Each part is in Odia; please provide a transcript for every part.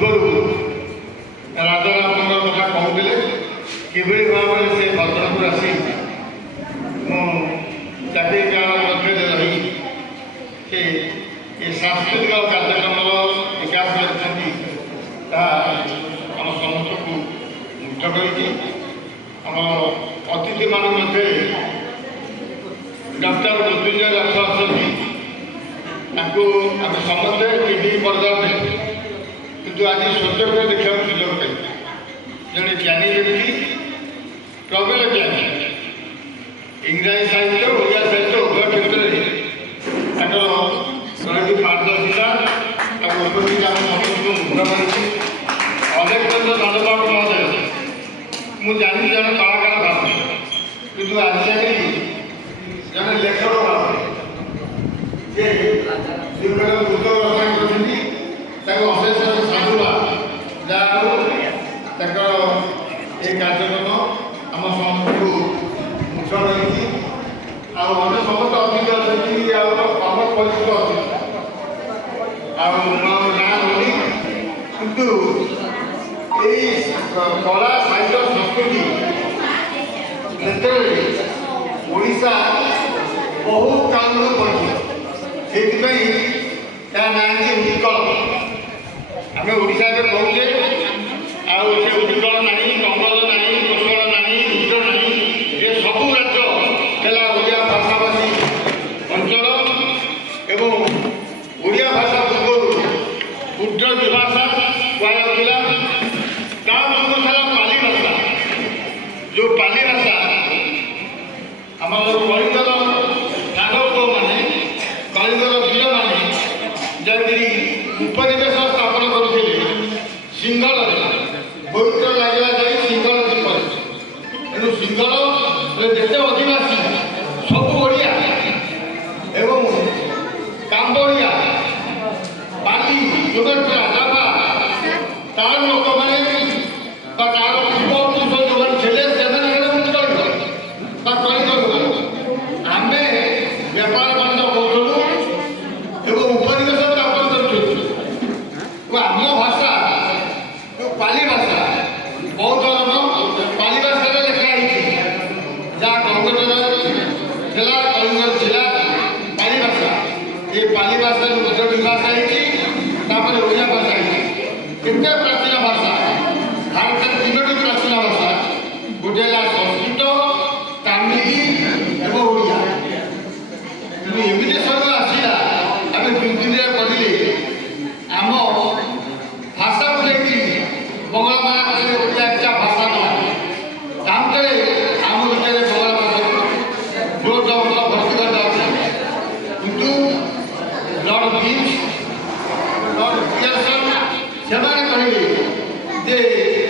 ପୂର୍ବରୁ ରାଜାରାମଙ୍କ କଥା କହୁଥିଲେ କିଭଳି ଭାବରେ ସେ ଭଦ୍ରକରୁ ଆସି ମୁଁ ଚାକିରି କାଳ ମଧ୍ୟରେ ରହି ସେ ଏ ସାଂସ୍କୃତିକ କାର୍ଯ୍ୟକ୍ରମର ବିକାଶ କରିଛନ୍ତି ତାହା ଆମ ସମସ୍ତଙ୍କୁ ମୁଗ୍ଧ କରିଛି। ଆମ ଅତିଥିମାନଙ୍କ ମଧ୍ୟରେ ଡକ୍ଟର ମୃତ୍ୟୁଞ୍ଜୟ ରଥ ଅଛନ୍ତି। ତାଙ୍କୁ ଆମେ ସମସ୍ତେ ଟିଭି ପର୍ଦ୍ଦାରେ ଦେଖୁ, କିନ୍ତୁ ଆଜି ସ୍ୱତନ୍ତ୍ର ଦେଖିବାକୁ ସୁଯୋଗ ପାଇଛୁ। ଜଣେ ଜ୍ଞାନୀ ବ୍ୟକ୍ତି, ପ୍ରବୀଣ ଜ୍ଞାନୀ, ଇଂରାଜୀ ସାହିତ୍ୟ ଓଡ଼ିଆ ସାହିତ୍ୟ ଉଭୟ କ୍ଷେତ୍ରରେ ତାଙ୍କର ରହିଛି ପାରଦର୍ଶିତା। ତାକୁ ଉପସ୍ଥିତ ଆମ ସମସ୍ତଙ୍କୁ ମୁଗ୍ଧ କରିଛି। ଅନେକ ଧନ୍ୟବାଦ ମହୋଦୟ। ମୁଁ ଜାଣିଛି ଜଣେ କଳାକାର ଭାବେ, କିନ୍ତୁ ଆଜି ଜାଣି ଜଣେ ଲେଖକ ଭାବେ ସେ ଦୀର୍ଘ ପୁସ୍ତକ ରଚନା କରିଛନ୍ତି। ତାଙ୍କୁ ଅଶେଷ ସାଧୁବାଦ। ଯାହା ହଉ ତାଙ୍କର ଏ କାର୍ଯ୍ୟକ୍ରମ ଆମ ସମସ୍ତଙ୍କୁ ମୁଗ୍ଧ କରିଛି। ଆଉ ଅନ୍ୟ ସମସ୍ତ ଅତିଥି ଅଛନ୍ତି, ଆଉ ଆମ ପରିଚିତ ଅଛନ୍ତି, ଆଉ ନାଁ ନେଉନି, କିନ୍ତୁ ଏଇ କଳା ସାହିତ୍ୟ ସଂସ୍କୃତି କ୍ଷେତ୍ରରେ ଓଡ଼ିଶା ବହୁ କାଳରୁ ପଡ଼ିଛି। ସେଇଥିପାଇଁ ତା ନାଁ ହେଉଛି ଉତ୍କଳ। ଆମେ ଓଡ଼ିଶା ଏବେ କହୁଛେ, ଆଉ ସେ ଉତ୍କଳ ନାହିଁ, କଙ୍ଗଲ ନାହିଁ, କୋଶଳ ନାହିଁ, ଉଚ୍ଚ ନାହିଁ। ଏ ସବୁ ରାଜ୍ୟ ହେଲା ଓଡ଼ିଆ ଭାଷାଭାଷୀ ଅଞ୍ଚଳ। ଏବଂ ଓଡ଼ିଆ ଭାଷା ପୂର୍ବରୁ ଉର୍ଦ୍ଧ ଭାଷା କୁହାଯାଉଥିଲା। ତା ପୂର୍ବରୁ ଥିଲା ପାଲି ଭାଷା। ଯେଉଁ ପାଲି ଭାଷା ଆମର କଳିଙ୍ଗର ନାଗରିକମାନେ, କଳିଙ୍ଗର ବୀରମାନେ ଯାଇକରି ଉପନିବେଶ ସ୍ଥାପନ କରୁଥିଲେ ସିଂହଳରେ। ପବିତ୍ର ଲାଗିଲା ଯାଇ ସିଂହଳ ଦ୍ୱୀପରେ। ତେଣୁ ସିଂହଳରେ ଯେତେ ଅଧିବାସୀ ସବୁ ଓଡ଼ିଆ ଏବଂ କାମ୍ବୋଡ଼ିଆ, ବାଲି, ସୁଗତ୍ରା, ଜାଭା, ତାର ଲୋକମାନେ ବା ତାର ପୂର୍ବପୁରୁଷ ଯେଉଁମାନେ ଥିଲେ ସେମାନେ ହେଲେ ଉତ୍କଳିତ ବା କଳିଙ୍ଗ ଲୋକ। ଆମେ ବେପାର ବାଣିଜ୍ୟ କରୁଥିଲୁ ଏବଂ ଉପନିବେଶ ସ୍ଥାପନ କରୁଥିଲୁ। ଆମ ଭାଷା ଯେଉଁ ପାଲି ଭାଷା ବହୁତ ପାଲି ଭାଷାରେ ଲେଖା ହେଇଛି। ଯାହା କଙ୍କଟରେ ଥିଲା, କଳିଙ୍ଗରେ ଥିଲା ପାଲି ଭାଷା। ଏ ପାଲି ଭାଷାରୁ ଉର୍ଦ୍ଧ ଭାଷା ହେଇଛି, ତାପରେ ଓଡ଼ିଆ ଭାଷା ହେଇଛି। କେତେ ପ୍ରାଚୀନ ଭାଷା! ଭାରତରେ ତିନୋଟି ପ୍ରାଚୀନ ଭାଷା, ଗୋଟିଏ ହେଲା ସଂସ୍କୃତ, ତାମିଲ ଏବଂ ଓଡ଼ିଆ। କିନ୍ତୁ ଏମିତି ସମୟ ଆସିଲା, ଆମେ ବୃଦ୍ଧିରେ ପଢ଼ିଲେ ଆମ ଭାଷାକୁ ନେଇକି ବଙ୍ଗଳାମାନେ କହିଲେ ଓଡ଼ିଆ একটা ଭାଷା ନୁହେଁ। ତା ଭିତରେ ଆମ ଭିତରେ ବଙ୍ଗଳା ଭାଷାକୁ ବହୁତ ଭର୍ତ୍ତି କରିଦେଉଛି। କିନ୍ତୁ ଲର୍ଡ ବିଞ୍ଚ, ଲର୍ଡ ପିୟର୍ସନ ସେମାନେ କହିଲେ ଯେ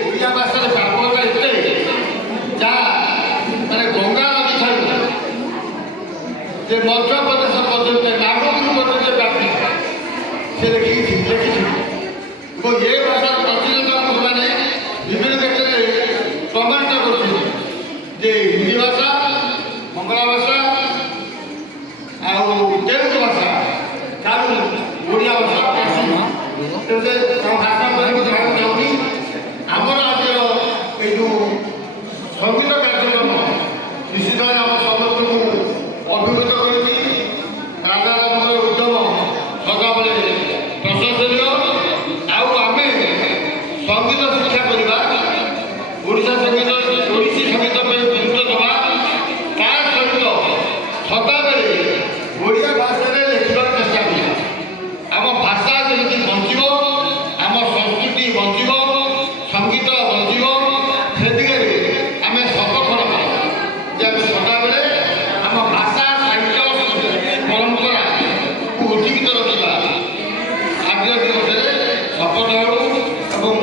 ଓଡ଼ିଆ ଭାଷାର ବ୍ୟାପକତା ଏତେ, ଯାହା ମାନେ ଗଙ୍ଗା ନଦୀ ଠାରୁ ଯେ ମଧ୍ୟପ୍ରଦେଶ ପର୍ଯ୍ୟନ୍ତ, ନାଗପୁର ପର୍ଯ୍ୟନ୍ତ ବ୍ୟାପି ସେ ଲେଖିଛନ୍ତି। ଏବଂ ଏ ଭାଷାର ପ୍ରାଚୀନତାକୁ ସେମାନେ ବିଭିନ୍ନ କ୍ଷେତ୍ରରେ ପ୍ରମାଣିତ କରୁଛନ୍ତି ଯେ ହିନ୍ଦୀ ଭାଷା, ବଙ୍ଗଳା ଭାଷା ଆଉ ତେଲୁଗୁ ଭାଷା ଠାରୁ ଓଡ଼ିଆ ଭାଷା ପ୍ରାଚୀନ। ଭାଷା କରିବାକୁ ଚାହୁଁନି। ଆମର ଆଜିର ଏଇ ଯେଉଁ ସଙ୍ଗୀତ କାର୍ଯ୍ୟକ୍ରମ ନିଶ୍ଚିତ ଭାବେ ଆମ ସମସ୍ତଙ୍କୁ ଅଭିଭୂତ କରିଛି। ରାଜାରାମଙ୍କର ଉଦ୍ୟମ ସଦାବେଳେ ପ୍ରଶଂସନୀୟ। ଆଉ ଆମେ ସଙ୍ଗୀତ ଶିକ୍ଷା କରିବା, ଓଡ଼ିଶା ସଙ୍ଗୀତ, ଓଡ଼ିଶୀ ସଙ୍ଗୀତ ପାଇଁ ଗୁରୁତ୍ୱ ଦେବା। ତା ସହିତ ସଦାବେଳେ ଓଡ଼ିଆ ଭାଷାରେ ଲେଖିବାକୁ ଚେଷ୍ଟା କରିବା। ଆମ ଭାଷା ଯେମିତି ବଞ୍ଚିବ, ଆମ ସଂସ୍କୃତି ବଞ୍ଚିବ, ସଙ୍ଗୀତ ବଞ୍ଚିବ, ସେ ଦିଗରେ ଆମେ ଶପଥ ନେବା ଯେ ଆମେ ସଦାବେଳେ ଆମ ଭାଷା, ସାହିତ୍ୟ, ପରମ୍ପରାକୁ ଉଜ୍ଜୀବିତ ରଖିବା। ଆଜିର ଦିବସରେ ଶପଥ ହେଉ ଏବଂ